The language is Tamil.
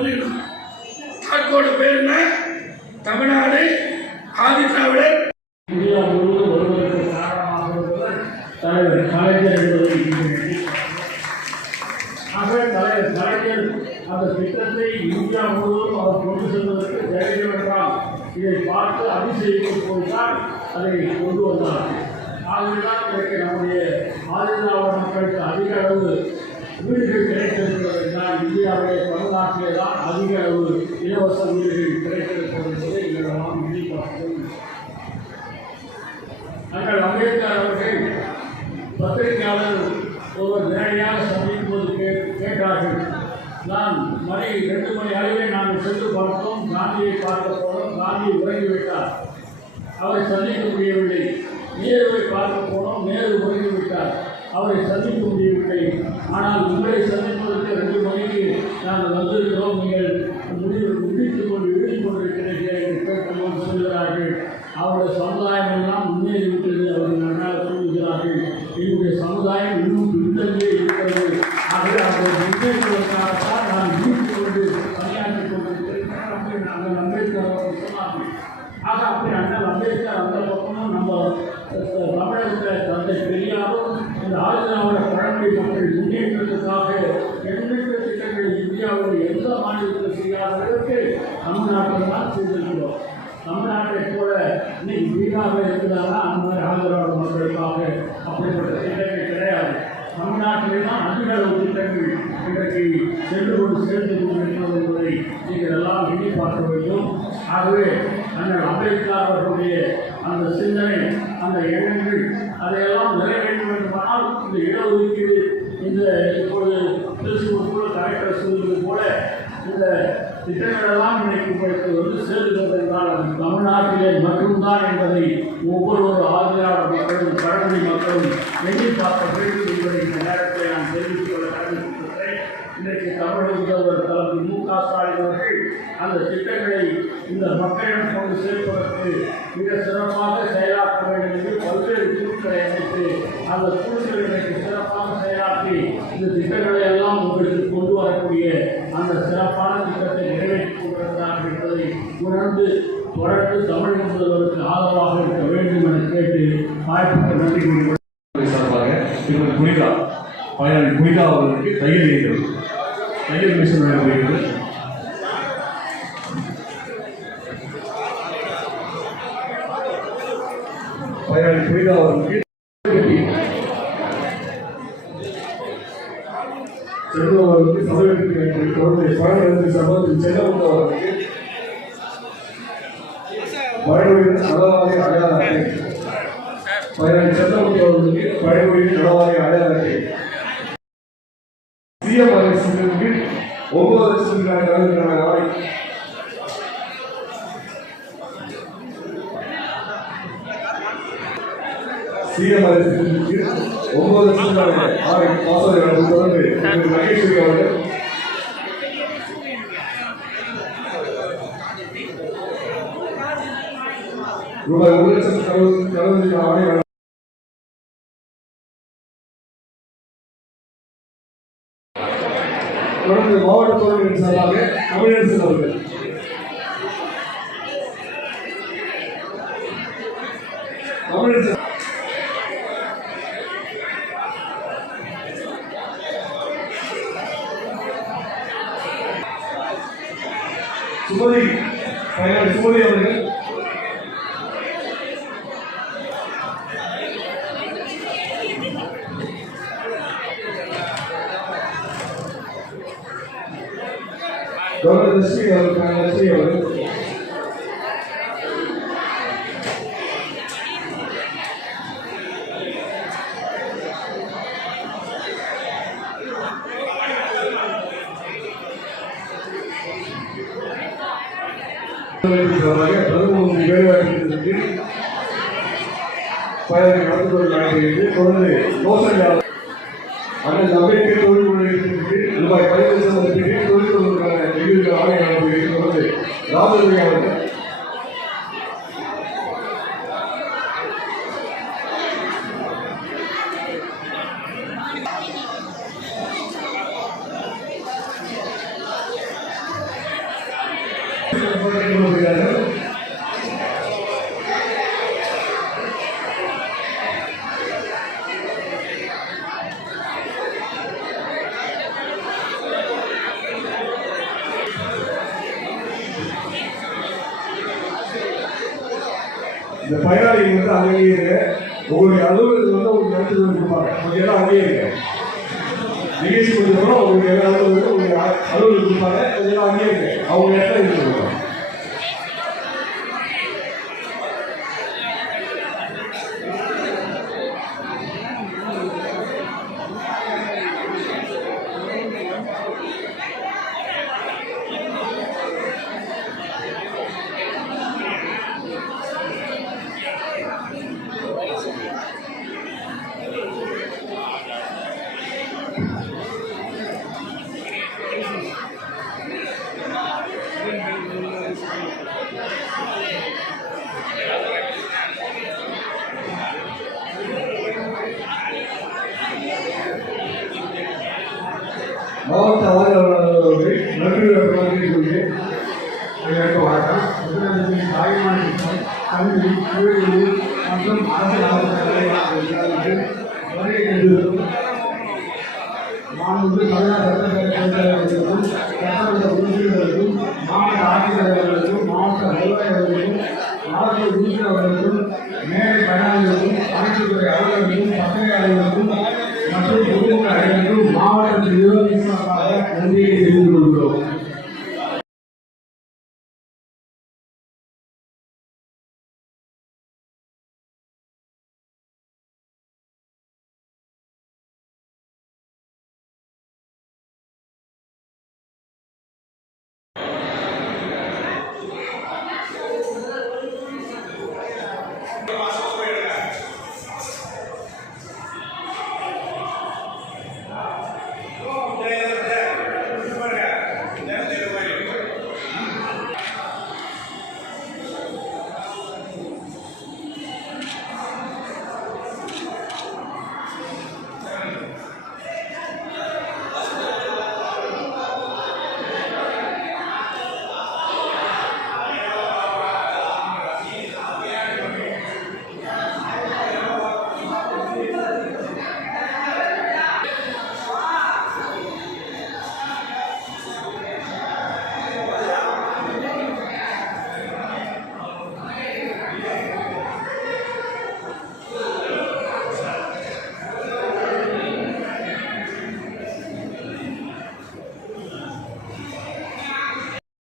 அவளை காக்கோட பேர் என்ன? தமிழ்நாடு ஆதிதிராவிடர் இந்தியா முழுவதும் வருவதற்கு தலைவர் கலைஞர் ஆகவே தலைவர் கலைஞர் அந்த திட்டத்தை இந்தியா முழுவதும் அவர் கொண்டு செல்வதற்கு தைரியம் வேண்டாம் இதை பார்த்து அதிசயித்து போய்தான் அதை கொண்டு வந்தார். ஆகவேதான் இன்றைக்கு நம்முடைய ஆதிதிராவிட மக்களுக்கு அதிக அளவு வீடுகள் கிடைத்திருக்கிறது என்றால் இந்தியாவிலே தமிழ்நாட்டிலே தான் அதிக அளவு இலவச வீடுகள் கிடைத்திருக்கிறது என்பதை இவரெல்லாம் எண்ணி பார்க்கிறோம் அண்ணல் அம்பேத்கர் அவர்கள் பத்திரிகையாளர் ஒருவர் நேரடியாக சந்திக்கும் போது கே கேட்டார்கள் நான் மணி ரெண்டு மணி அளவே நாங்கள் சென்று பார்த்தோம் காந்தியை பார்க்க போனோம் காந்தி உறங்கிவிட்டார் அவரை சந்திக்க முடியவில்லை. நேருவை பார்க்க போனோம் நேரு உறங்கிவிட்டார் அவரை சந்திக்க முடியவில்லை. ஆனால் உங்களை சந்திப்பதற்கு ரெண்டு மணிக்கு நாங்கள் வந்திருக்கிறோம். நீங்கள் முடிவு முடித்துக் கொண்டு எழுதி கொண்டிருக்கிறீர்கள் என்று கேட்கும்போது சொல்கிறார்கள் அவருடைய சமுதாயம் எல்லாம் முடியாத அளவுக்கு தமிழ்நாட்டில் தான் செய்திருக்கிறோம் தமிழ்நாட்டை போல இன்னைக்கு வீணாக இருக்கிறாரா அந்த மாதிரி ஆந்திராவிட மக்களுக்காக அப்படிப்பட்ட திட்டங்கள் கிடையாது. தமிழ்நாட்டிலே தான் அதிக அளவு திட்டங்கள் இன்றைக்கு சென்று கொண்டு சேர்ந்து கொண்டிருக்கிறது என்பதை நீங்கள் எல்லாம் எண்ணி பார்க்க வேண்டும். ஆகவே அந்த அம்பேத்கர் அவர்களுடைய அந்த சிந்தனை அந்த எண்ணங்கள் அதையெல்லாம் நிறைவேற்ற வேண்டுமானால் இந்த இடஒதுக்கீடு இந்த இப்பொழுது திருச்சூருக்குள்ள கலெக்டர் சொல்வது போல இந்த திட்டங்களெல்லாம் இன்னைக்கு உங்களுக்கு வந்து சேர்கிறது என்றால் அது தமிழ்நாட்டிலே மட்டும்தான் என்பதை ஒவ்வொரு ஆதரவாளர் மக்களும் பழங்குடி மக்களும் எண்ணி பார்க்க வேண்டும் என்பதை இந்த நேரத்தில் இன்றைக்கு தமிழக முதல்வர் தளபதி மு க ஸ்டாலின் அவர்கள் அந்த திட்டங்களை இந்த மக்களிடம் கொண்டு சேர்ப்பதற்கு மிக சிறப்பாக செயலாற்ற வேண்டும் என்று பல்வேறு குழுக்களை அமைத்து அந்த குழுக்கள் இன்றைக்கு சிறப்பாக செயலாற்றி இந்த திட்டங்களை எல்லாம் உங்களுக்கு கொண்டு வரக்கூடிய அந்த சிறப்பான திட்டத்தை நிறைவேற்றிக் கொண்டிருக்கிறார்கள் என்பதை உணர்ந்து தொடர்ந்து தமிழக முதல்வருக்கு ஆதரவாக இருக்க வேண்டும் என கேட்டு வாய்ப்புக்கு நன்றி கூறுகிறேன். சார்பாக திருமதி புனிதா பயனாளி புனிதா அவர்களுக்கு தையல் இயந்திரம் தையல் மிஷின் பயனாளி புனிதா அவர்களுக்கு செல்வம் அவர்களுக்கு குழந்தை பயனாளி அவர்களுக்கு பயனுடைய நலவாரி அடையாள அட்டை. பயனாளி அவர்களுக்கு பயனுடைய நலவாரி அடையாள அட்டை. சிஎம் அரசுக்கு ஒன்பது லட்சம் கலந்துக்கான நாளை சிஎம் அரசுக்கு ஒன்பது ஆலை தொடர்ந்து மகேஸ்வரி அவர்கள். ரூபாய் ஒரு லட்சம் வழங்க- மாவட்ட தோழர்கள் சார்பாக தமிழரசன் அவர்கள். தமிழரசன் சுமதி சுமதி அவர்கள். கௌரவ லட்சுமி அவர்கள் பயனாளி லட்சுமி அவர்கள் பிரதம வேலைவாய்ப்பு நடந்து கொண்டு தொடர்ந்து அண்ணன் அம்பேத்கர் தொழில் ரூபாய் பதினைந்து ராமதுரை அவர்கள் போட்டியிடுகிறார்கள். இந்த பயனாளி வந்து அங்கேயே இருக்கு உங்களுடைய அலுவலகத்தில் வந்து உங்களுக்கு நடத்தி கொடுப்பாங்க. கொஞ்சம் எல்லாம் அங்கேயே இருக்கு நிகழ்ச்சி கொஞ்சம் உங்களுக்கு எல்லா அலுவலகம் உங்களுக்கு அலுவலகம் கொடுப்பாங்க. கொஞ்சம் அங்கேயே இருக்கு அவங்க இடத்துல இருக்கு கொடுப்பாங்க மாவட்ட ஆதரவாளர்கள் நன்றி நன்றி சொல்லி அனைவருக்கும் வணக்கம் கல்வி தொழில் மற்றும் அரசு ஆலோசனைகளுக்கு வருகை தமிழ்நாடு சட்டப்பேரவைக்கும் சட்டமன்ற உறுப்பினர்களுக்கும் மாவட்ட ஆட்சித்தலைவர்களுக்கும் மாவட்ட நிர்வாகிகளுக்கும் மாவட்ட உறுப்பினர்களுக்கும் மேலை பயனாளிகளுக்கும் அனைத்து துறை அலுவலர்களுக்கும் பத்திரிகையாளர்களுக்கும்